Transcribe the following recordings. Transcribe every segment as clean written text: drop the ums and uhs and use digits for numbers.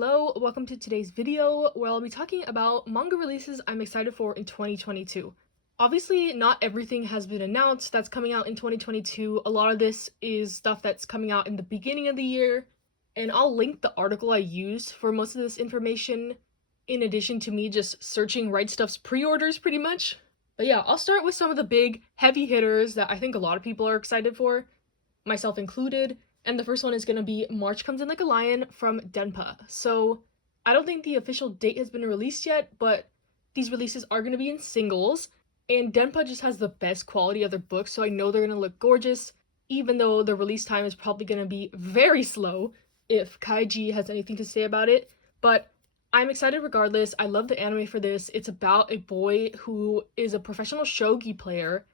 Hello, welcome to today's video where I'll be talking about manga releases I'm excited for in 2022. Obviously, not everything has been announced that's coming out in 2022. A lot of this is stuff that's coming out in the beginning of the year, and I'll link the article I used for most of this information in addition to me just searching Right Stuff's pre-orders pretty much. But yeah, I'll start with some of the big heavy hitters that I think a lot of people are excited for, myself included. And the first one is going to be March Comes in Like a Lion from Denpa. So I don't think the official date has been released yet, but these releases are going to be in singles. And Denpa just has the best quality of their books, so I know they're going to look gorgeous, even though the release time is probably going to be very slow if Kaiji has anything to say about it. But I'm excited regardless. I love the anime for this. It's about a boy who is a professional shogi player,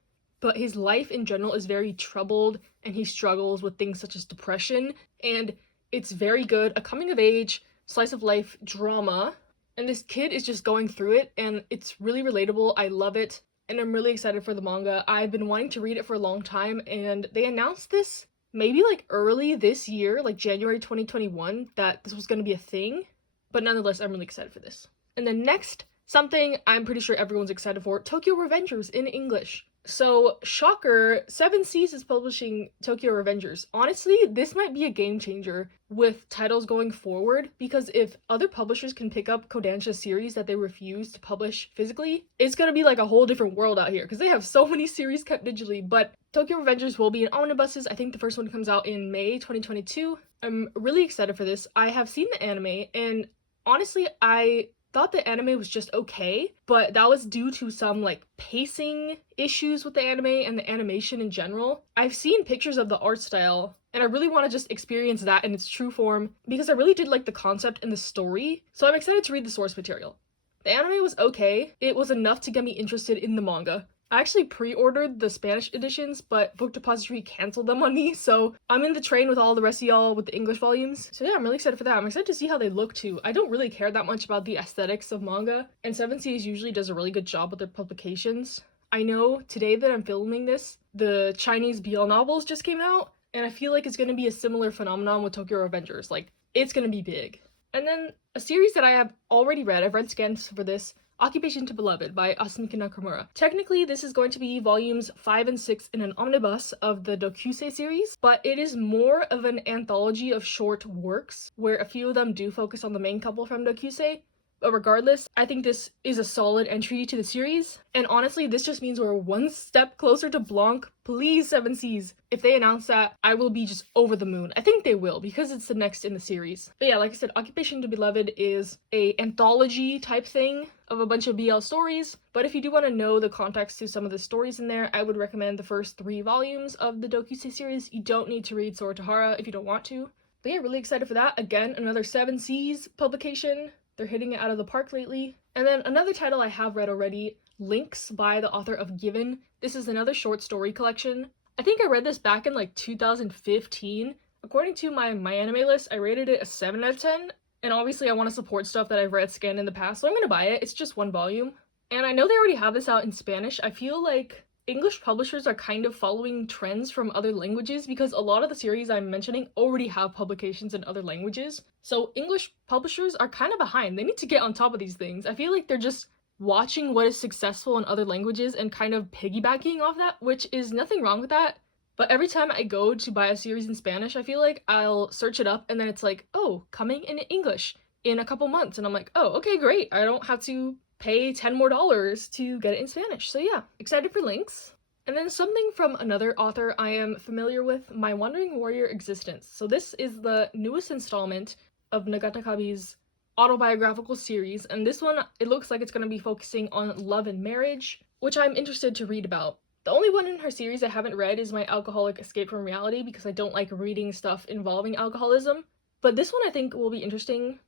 but his life in general is very troubled and he struggles with things such as depression, and it's very good, a coming of age slice of life drama, and this kid is just going through it and it's really relatable. I love it and I'm really excited for the manga. I've been wanting to read it for a long time, and they announced this maybe like early this year, like January 2021, that this was going to be a thing, but nonetheless I'm really excited for this. And then next, something I'm pretty sure everyone's excited for, Tokyo Revengers in English. So, shocker, Seven Seas is publishing Tokyo Revengers. Honestly, this might be a game changer with titles going forward, because if other publishers can pick up Kodansha's series that they refuse to publish physically, it's gonna be like a whole different world out here, because they have so many series kept digitally. But Tokyo Revengers will be in omnibuses. I think the first one comes out in May 2022. I'm really excited for this. I have seen the anime, and honestly, I thought the anime was just okay, but that was due to some like pacing issues with the anime and the animation in general. I've seen pictures of the art style and I really want to just experience that in its true form because I really did like the concept and the story, so I'm excited to read the source material. The anime was okay. It was enough to get me interested in the manga. I actually pre-ordered the Spanish editions, but Book Depository canceled them on me, so I'm in the train with all the rest of y'all with the English volumes. So yeah, I'm really excited for that. I'm excited to see how they look too. I don't really care that much about the aesthetics of manga, and Seven Seas usually does a really good job with their publications. I know today that I'm filming this, the Chinese BL novels just came out, and I feel like it's going to be a similar phenomenon with Tokyo Revengers. Like, it's going to be big. And then a series that I have already read, I've read scans for this, Occupation to Beloved by Asumika Nakamura. Technically, this is going to be volumes 5 and 6 in an omnibus of the Dokusei series, but it is more of an anthology of short works, where a few of them do focus on the main couple from Dokusei. But regardless, I think this is a solid entry to the series, and honestly, this just means we're one step closer to Blanc. Please, Seven Seas. If they announce that, I will be just over the moon. I think they will, because it's the next in the series. But yeah, like I said, Occupation to Beloved is a anthology type thing of a bunch of BL stories, but if you do want to know the context to some of the stories in there, I would recommend the first 3 volumes of the Dokusei series. You don't need to read Sora Tahara if you don't want to. But yeah, really excited for that. Again, another Seven Seas publication. They're hitting it out of the park lately. And then another title I have read already, Lynx by the author of Given. This is another short story collection. I think I read this back in like 2015. According to my anime list, I rated it a 7 out of 10. And obviously I want to support stuff that I've read scanned in the past, so I'm gonna buy it. It's just 1 volume. And I know they already have this out in Spanish. I feel like English publishers are kind of following trends from other languages because a lot of the series I'm mentioning already have publications in other languages. So English publishers are kind of behind. They need to get on top of these things. I feel like they're just watching what is successful in other languages and kind of piggybacking off that, which is nothing wrong with that. But every time I go to buy a series in Spanish, I feel like I'll search it up and then it's like, oh, coming in English in a couple months. And I'm like, oh, okay, great. I don't have to pay $10 more to get it in Spanish. So yeah, excited for Lynx. And then something from another author I am familiar with, My Wandering Warrior Existence. So this is the newest installment of Nagatakabe's autobiographical series, and this one, it looks like it's going to be focusing on love and marriage, which I'm interested to read about. The only one in her series I haven't read is My Alcoholic Escape from Reality, because I don't like reading stuff involving alcoholism. But this one I think will be interesting.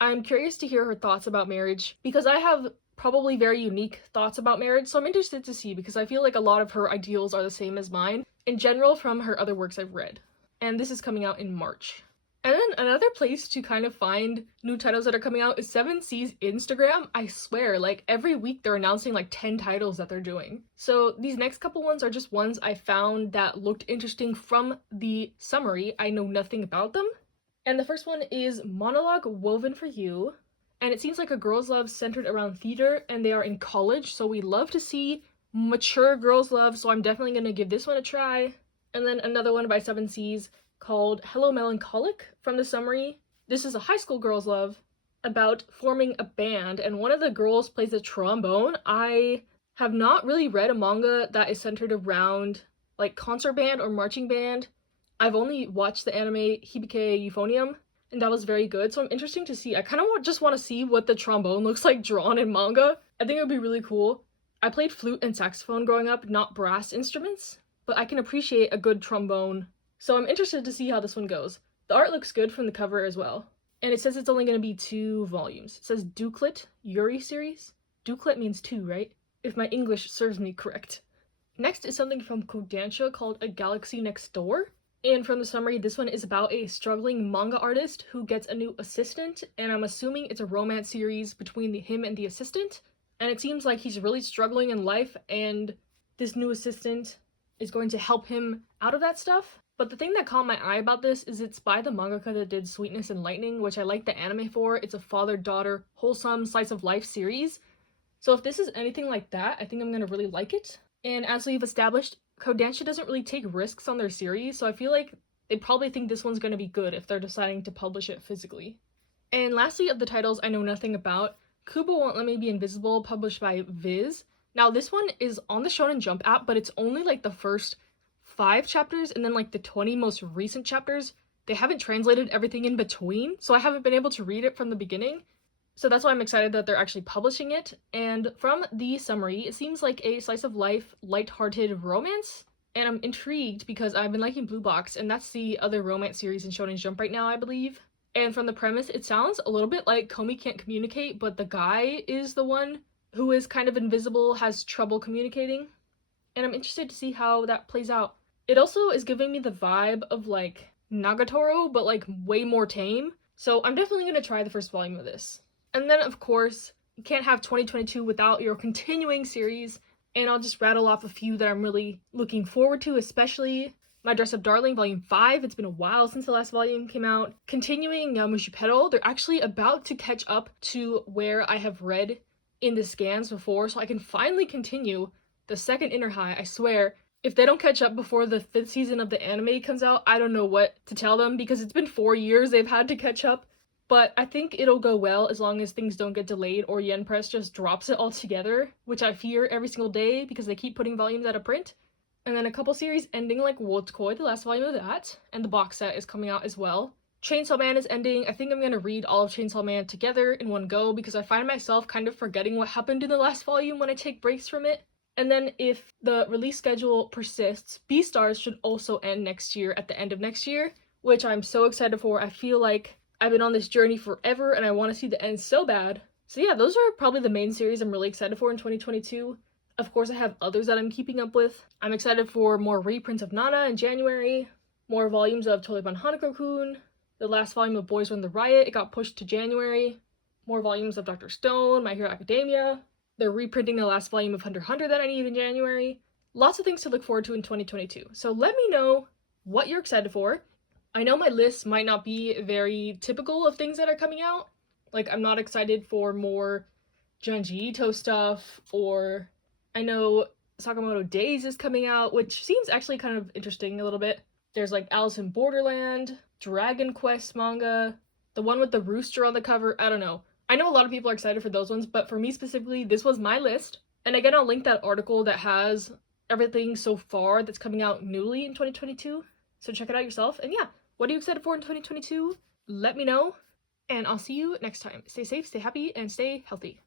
I'm curious to hear her thoughts about marriage, because I have probably very unique thoughts about marriage, so I'm interested to see, because I feel like a lot of her ideals are the same as mine, in general from her other works I've read. And this is coming out in March. And then another place to kind of find new titles that are coming out is Seven Seas Instagram. I swear, like every week they're announcing like 10 titles that they're doing. So these next couple ones are just ones I found that looked interesting from the summary. I know nothing about them. And the first one is Monologue Woven for You. And it seems like a girl's love centered around theater, and they are in college, so we love to see mature girls' love, so I'm definitely going to give this one a try. And then another one by 7Cs called Hello Melancholic. From the summary, this is a high school girl's love about forming a band, and one of the girls plays the trombone. I have not really read a manga that is centered around like concert band or marching band. I've only watched the anime Hibike Euphonium, and that was very good, so I'm interested to see. I kind of just want to see what the trombone looks like drawn in manga. I think it would be really cool. I played flute and saxophone growing up, not brass instruments, but I can appreciate a good trombone, so I'm interested to see how this one goes. The art looks good from the cover as well. And it says it's only going to be 2 volumes. It says Duclet Yuri series. Duclet means 2, right? If my English serves me correct. Next is something from Kodansha called A Galaxy Next Door. And from the summary, this one is about a struggling manga artist who gets a new assistant, and I'm assuming it's a romance series between him and the assistant. And it seems like he's really struggling in life, and this new assistant is going to help him out of that stuff. But the thing that caught my eye about this is it's by the mangaka that did Sweetness and Lightning, which I like the anime for. It's a father-daughter, wholesome slice of life series. So if this is anything like that, I think I'm gonna really like it. And as we've established, Kodansha doesn't really take risks on their series, so I feel like they probably think this one's gonna be good if they're deciding to publish it physically. And lastly, of the titles I know nothing about, Kubo Won't Let Me Be Invisible, published by Viz. Now this one is on the Shonen Jump app, but it's only like the first 5 chapters, and then like the 20 most recent chapters. They haven't translated everything in between, so I haven't been able to read it from the beginning. So that's why I'm excited that they're actually publishing it. And from the summary, it seems like a slice of life, light-hearted romance. And I'm intrigued because I've been liking Blue Box, and that's the other romance series in Shonen Jump right now, I believe. And from the premise, it sounds a little bit like Komi Can't Communicate, but the guy is the one who is kind of invisible, has trouble communicating. And I'm interested to see how that plays out. It also is giving me the vibe of like Nagatoro, but like way more tame. So I'm definitely going to try the first volume of this. And then, of course, you can't have 2022 without your continuing series, and I'll just rattle off a few that I'm really looking forward to, especially My Dress Up Darling, Volume 5. It's been a while since the last volume came out. Continuing Yamushi Pedal, they're actually about to catch up to where I have read in the scans before, so I can finally continue the second Inner High. I swear, if they don't catch up before the 5th season of the anime comes out, I don't know what to tell them, because it's been 4 years they've had to catch up. But I think it'll go well as long as things don't get delayed or Yen Press just drops it altogether, which I fear every single day because they keep putting volumes out of print. And then a couple series ending like Wotkoi, the last volume of that, and the box set is coming out as well. Chainsaw Man is ending. I think I'm going to read all of Chainsaw Man together in one go because I find myself kind of forgetting what happened in the last volume when I take breaks from it. And then if the release schedule persists, Beastars should also end next year at the end of next year, which I'm so excited for. I feel like I've been on this journey forever and I want to see the end so bad. So yeah, those are probably the main series I'm really excited for in 2022. Of course, I have others that I'm keeping up with. I'm excited for more reprints of Nana in January, more volumes of Toleban Hanako-kun, the last volume of Boys Run the Riot, it got pushed to January, more volumes of Dr. Stone, My Hero Academia. They're reprinting the last volume of Hunter x Hunter that I need in January. Lots of things to look forward to in 2022. So let me know what you're excited for. I know my list might not be very typical of things that are coming out. Like, I'm not excited for more Junji Ito stuff, or I know Sakamoto Days is coming out, which seems actually kind of interesting a little bit. There's like Alice in Borderland, Dragon Quest manga, the one with the rooster on the cover, I don't know. I know a lot of people are excited for those ones, but for me specifically, this was my list. And again, I'll link that article that has everything so far that's coming out newly in 2022. So check it out yourself. And yeah, what are you excited for in 2022? Let me know, and I'll see you next time. Stay safe, stay happy, and stay healthy.